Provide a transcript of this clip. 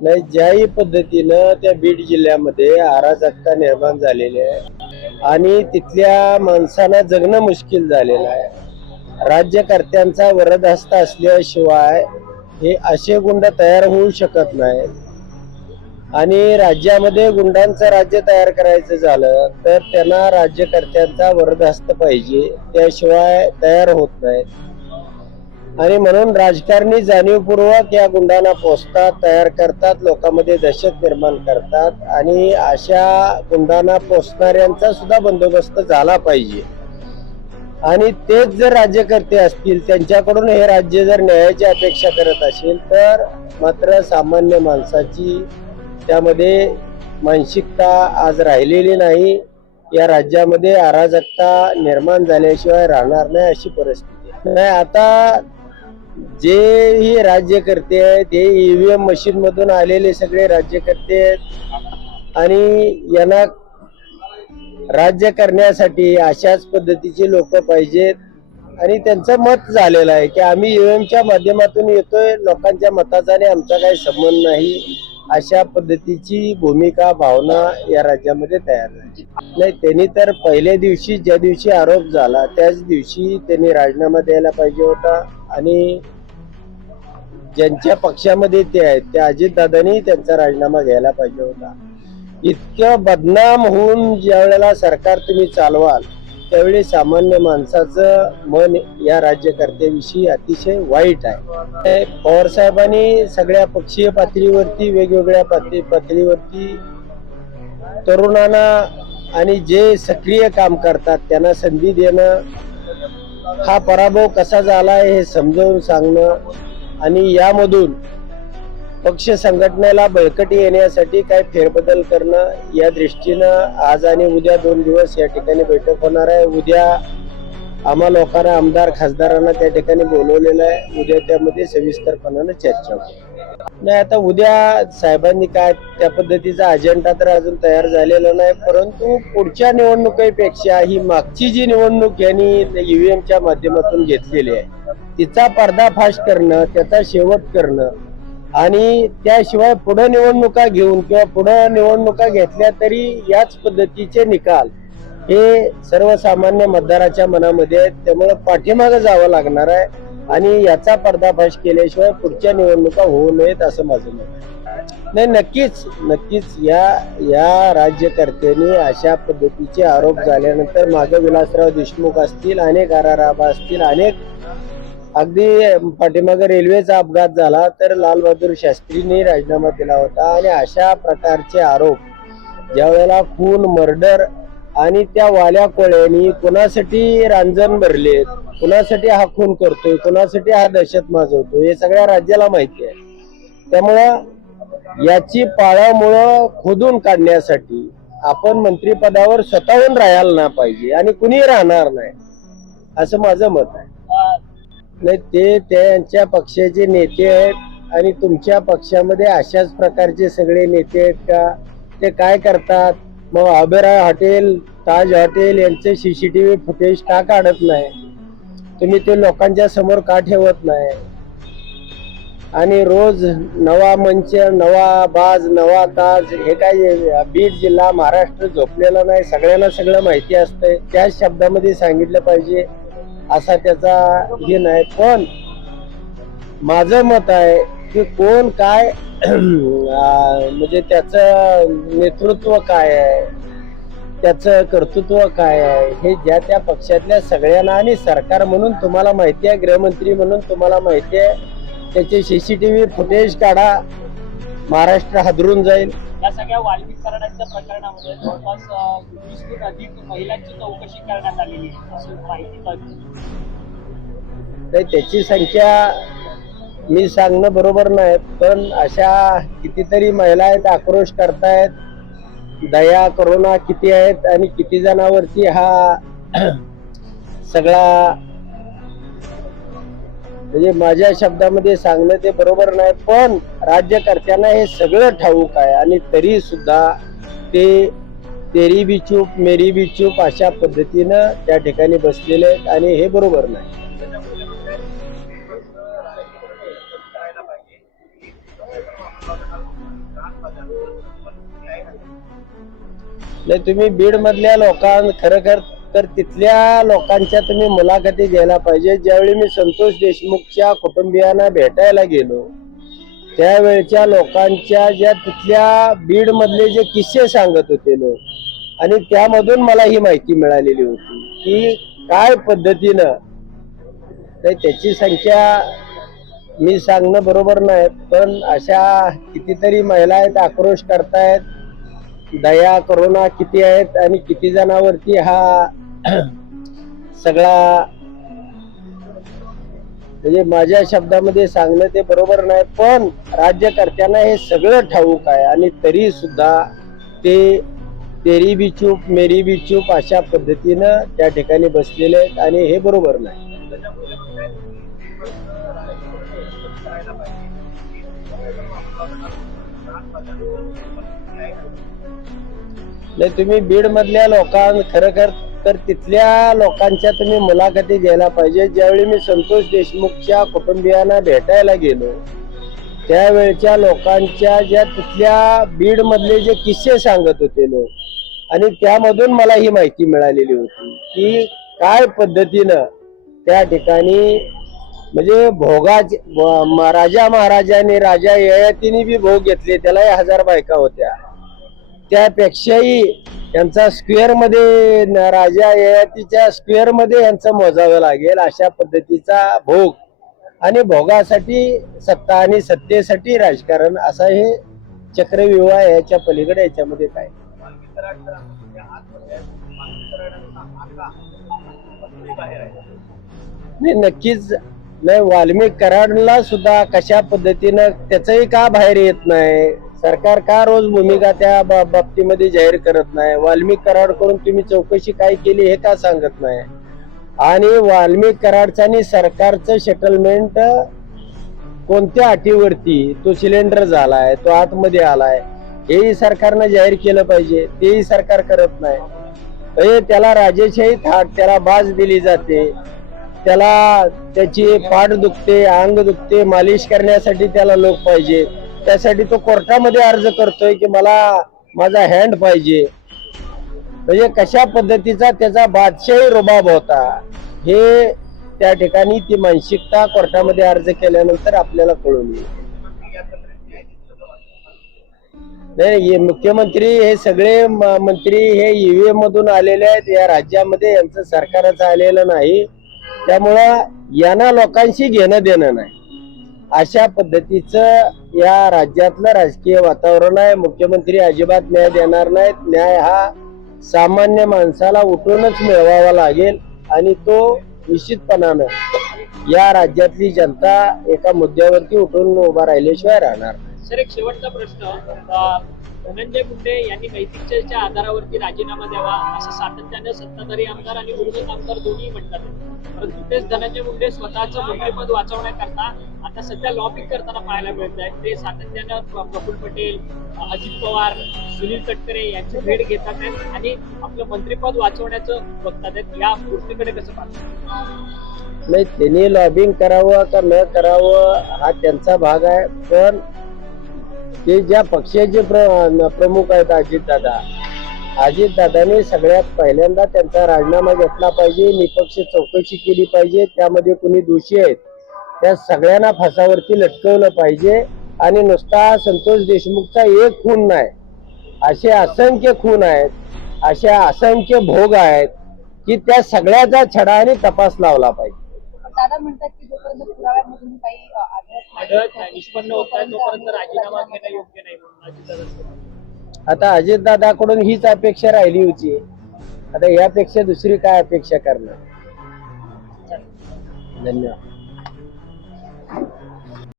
नाही ज्याही पद्धतीनं त्या बीड जिल्ह्यामध्ये अराजकता निर्माण झालेली आहे आणि तिथल्या माणसांना जगणं मुश्किल झालेलं आहे. राज्यकर्त्यांचा वरदहस्त असल्याशिवाय हे असे गुंड तयार होऊ शकत नाही आणि राज्यामध्ये गुंडांचं राज्य तयार करायचं झालं तर त्यांना राज्यकर्त्यांचा वरदहस्त पाहिजे त्याशिवाय तयार होत नाहीत. आणि म्हणून राजकारणी जाणीवपूर्वक या गुंडांना पोचतात तयार करतात लोकांमध्ये दहशत निर्माण करतात आणि अशा गुंडांना पोचणाऱ्यांचा सुद्धा बंदोबस्त झाला पाहिजे. आणि तेच जर राज्यकर्ते असतील त्यांच्याकडून हे राज्य जर न्यायाची अपेक्षा करत असेल तर मात्र सामान्य माणसाची त्यामध्ये मानसिकता आज राहिलेली नाही. या राज्यामध्ये अराजकता निर्माण झाल्याशिवाय राहणार नाही अशी परिस्थिती नाही आता जे ही राज्यकर्ते आहेत हे ईव्हीएम मशीन मधून आलेले सगळे राज्यकर्ते आहेत. आणि यांना राज्य करण्यासाठी अशाच पद्धतीची लोक पाहिजेत. आणि त्यांचं मत झालेलं आहे की आम्ही ईव्हीएमच्या माध्यमातून येतोय लोकांच्या मताचा आणि आमचा काही संबंध नाही अशा पद्धतीची भूमिका भावना या राज्यामध्ये तयार झाली. नाही त्यांनी तर पहिल्या दिवशी ज्या दिवशी आरोप झाला त्याच दिवशी त्यांनी राजीनामा द्यायला पाहिजे होता. आणि ज्यांच्या पक्षामध्ये ते आहेत त्या अजितदादांनी त्यांचा राजीनामा घ्यायला पाहिजे होता. इतकं बदनाम होऊन ज्या वेळेला सरकार तुम्ही चालवाल त्यावेळी सामान्य माणसाचं मन या राज्यकर्त्याविषयी अतिशय वाईट आहे. पवार साहेबांनी सगळ्या पक्षीय पातळीवरती वेगवेगळ्या पातळी पातळीवरती तरुणांना आणि जे सक्रिय काम करतात त्यांना संधी देणं हा पराभव कसा झाला आहे हे समजावून सांगणं आणि यामधून पक्ष संघटनेला बळकटी येण्यासाठी काय फेरबदल करणं या दृष्टीनं आज आणि उद्या दोन दिवस या ठिकाणी बैठक होणार आहे. उद्या आम्हा लोकांना आमदार खासदारांना त्या ठिकाणी बोलवलेलं आहे. उद्या त्यामध्ये सविस्तरपणानं चर्चा होईल. नाही आता उद्या साहेबांनी काय त्या पद्धतीचा अजेंडा तर अजून तयार झालेला नाही परंतु पुढच्या निवडणुकीपेक्षा ही मागची जी निवडणूक यांनी ईव्हीएमच्या माध्यमातून घेतलेली आहे तिचा पर्दाफाश करणं त्याचा शेवट करणं आणि त्याशिवाय पुढे निवडणुका घेऊन किंवा पुढे निवडणुका घेतल्या तरी याच पद्धतीचे निकाल हे सर्वसामान्य मतदाराच्या मनामध्ये आहेत त्यामुळे पाठीमागं जावं लागणार आहे आणि याचा पर्दाफाश केल्याशिवाय पुढच्या निवडणुका होऊ नयेत असं माझं मत आहे. नाही नक्कीच नक्कीच या या राज्यकर्त्यांनी अशा पद्धतीचे आरोप झाल्यानंतर मागे विलासराव देशमुख असतील अनेक आराराबा असतील अनेक अगदी पाठीमागे रेल्वेचा अपघात झाला तर लालबहादूर शास्त्रींनी राजीनामा दिला होता आणि अशा प्रकारचे आरोप ज्या वेळेला खून मर्डर आणि त्या वाल्या कोळ्यांनी कुणासाठी रांजण भरलेत कुणासाठी हा खून करतोय कुणासाठी हा दहशत माजवतोय हे सगळ्या राज्याला माहिती आहे. त्यामुळं याची पाळामुळं खोदून काढण्यासाठी आपण मंत्रिपदावर स्वतःहून राहायला ना पाहिजे आणि कुणी राहणार नाही असं माझं मत आहे. नाही ते त्यांच्या पक्षाचे नेते आहेत आणि तुमच्या पक्षामध्ये अशाच प्रकारचे सगळे नेते आहेत का? ते काय करतात? मग अबेरा हॉटेल ताज हॉटेल यांचे C C T V footage का काढत नाही? तुम्ही ते लोकांच्या समोर का ठेवत नाही? आणि रोज नवा मंच नवा बाज नवा ताज हे काय बीड जिल्हा महाराष्ट्र झोपलेला नाही सगळ्यांना सगळं माहिती असतंय. त्याच शब्दामध्ये सांगितलं पाहिजे असा त्याचा हे नाही. पण माझं मत आहे की कोण काय म्हणजे त्याचं नेतृत्व काय आहे? त्याचं कर्तृत्व काय आहे? हे ज्या त्या पक्षातल्या सगळ्यांना आणि सरकार म्हणून तुम्हाला माहिती आहे गृहमंत्री म्हणून तुम्हाला माहिती आहे त्याचे सीसीटीव्ही फुटेज काढा महाराष्ट्र हादरून जाईल. या सगळ्या वाल्मिक करण्याच्या प्रकरणामध्ये जवळपास वीसहून अधिक महिलांची चौकशी करण्यात आलेली आहे. अशी माहिती त्याची संख्या मी सांगणं बरोबर नाही पण अशा कितीतरी महिला आहेत आक्रोश करतायत. दया करोना किती आहेत आणि किती जणांवरती हा सगळा म्हणजे माझ्या शब्दामध्ये सांगणं ते बरोबर नाही पण राज्यकर्त्यांना हे सगळं ठाऊक आहे आणि तरी सुद्धा ते तेरी बी चूप मेरी बी चूप अशा पद्धतीनं त्या ठिकाणी बसलेले आहेत आणि हे बरोबर नाही. नाही तुम्ही बीड मधल्या लोकां खर तर तिथल्या लोकांच्या तुम्ही मुलाखती घ्यायला पाहिजे. ज्यावेळी मी संतोष देशमुखच्या कुटुंबियांना भेटायला गेलो त्यावेळच्या लोकांच्या ज्या तिथल्या बीड मधले जे किस्से सांगत होते लोक आणि त्यामधून मला ही माहिती मिळालेली होती की काय पद्धतीनं त्याची संख्या मी सांगणं बरोबर नाही पण अशा कितीतरी महिला आहेत आक्रोश करतायत. दया करोना किती आहेत आणि किती जणांवरती हा सगळा म्हणजे माझ्या शब्दामध्ये सांगणं ते बरोबर नाही पण राज्यकर्त्यांना हे सगळं ठाऊक आहे आणि तरी सुद्धा ते तेरी बी चूप मेरी बी चूप अशा पद्धतीनं त्या ठिकाणी बसलेले आहेत आणि हे बरोबर नाही. नाही तुम्ही बीड मधल्या लोकां खरोखर तर तिथल्या लोकांच्या तुम्ही मुलाखती घ्यायला पाहिजे. ज्यावेळी मी संतोष देशमुखच्या कुटुंबियांना भेटायला गेलो त्यावेळच्या लोकांच्या ज्या तिथल्या बीड मधले जे किस्से सांगत होते लोक आणि त्यामधून मला ही माहिती मिळालेली होती की काय पद्धतीनं त्या ठिकाणी म्हणजे भोगाचे राजा महाराजांनी राजा ययातीने बी भोग घेतले त्यालाही हजार बायका होत्या. त्यापेक्षाही यांचा स्क्वेअरमध्ये राजा ययातीच्या स्क्वेअरमध्ये यांचं मोजावं लागेल अशा पद्धतीचा भोग. आणि भोगासाठी सत्ता आणि सत्तेसाठी राजकारण असा हे चक्रविवाह याच्या पलीकडे याच्यामध्ये काय? नाही नक्कीच. नाही वाल्मिक कराडला सुद्धा कशा पद्धतीनं त्याचंही का बाहेर येत नाही? सरकार का रोज भूमिका त्या बा- बाबतीमध्ये जाहीर करत नाही? वाल्मिक कराड करून तुम्ही चौकशी काय केली हे का सांगत नाही? आणि वाल्मिक कराडचं आणि सरकारचं सेटलमेंट कोणत्या अटीवरती? तो सिलेंडर झालाय तो आतमध्ये आलाय. हेही सरकारनं जाहीर केलं पाहिजे तेही सरकार करत नाही. हे त्याला राजेशाही थाट त्याला बाज दिली जाते. त्याला त्याची पाठ दुखते अंग दुखते मालिश करण्यासाठी त्याला लोक पाहिजे. त्यासाठी तो कोर्टामध्ये अर्ज करतोय की मला माझा हँड पाहिजे. म्हणजे कशा पद्धतीचा त्याचा बादशाही रुबाब होता हे त्या ठिकाणी ती मानसिकता कोर्टामध्ये अर्ज केल्यानंतर आपल्याला कळून येईल. नाही हे मुख्यमंत्री हे सगळे म- मंत्री हे ईव्हीएम मधून आलेले आहेत. या राज्यामध्ये यांचं सरकारच आलेलं नाही. त्यामुळं यांना लोकांशी घेणं देणं नाही. अशा पद्धतीचं या राज्यातलं राजकीय वातावरण आहे. मुख्यमंत्री अजिबात न्याय देणार नाहीत. न्याय हा सामान्य माणसाला उठूनच मिळवावा लागेल आणि तो निश्चितपणानं या राज्यातली जनता एका मुद्द्यावरती उठून उभा राहिल्याशिवाय राहणार सर एक शेवटचा प्रश्न. धनंजय मुंडे यांनी नैतिकतेच्या आधारावरती राजीनामा द्यावा असं सातत्याने सत्ताधारी आमदार आणि विरोधक आमदार दोन्ही म्हणतात. परंतु तेच धनंजय मुंडे स्वतःचं मंत्रिपद वाचवण्याकरता आता सध्या लॉबिंग करताना पाहायला मिळत आहे ते सातत्यानं प- प्रफुल्ल पटेल अजित पवार सुनील तटकरे यांची भेट घेतात आणि आपलं मंत्रिपद वाचवण्याचं बघतात या गोष्टीकडे कसं पाहतात? नाही त्यांनी लॉबिंग करावं का न करावं हा त्यांचा भाग आहे. पण ते ज्या पक्षाचे प्र- प्रमुख आहेत अजितदादा अजितदादाने सगळ्यात पहिल्यांदा त्यांचा राजीनामा घेतला पाहिजे निपक्ष चौकशी केली पाहिजे त्यामध्ये कुणी दोषी आहेत त्या सगळ्यांना फासावरती लटकवलं पाहिजे आणि नुसता संतोष देशमुखचा एक खून नाही. असे असंख्य खून आहेत असे असंख्य भोग आहेत की त्या सगळ्याचा छडा आणि तपास लावला पाहिजे. दादा म्हणतात की आढळत नाही, निष्पन्न होत तोपर्यंत राजीनामा घेणं योग्य नाही म्हणून अजितदादा आता अजितदादाकडून हीच अपेक्षा राहिली होती. आता यापेक्षा दुसरी काय अपेक्षा करणार? धन्यवाद.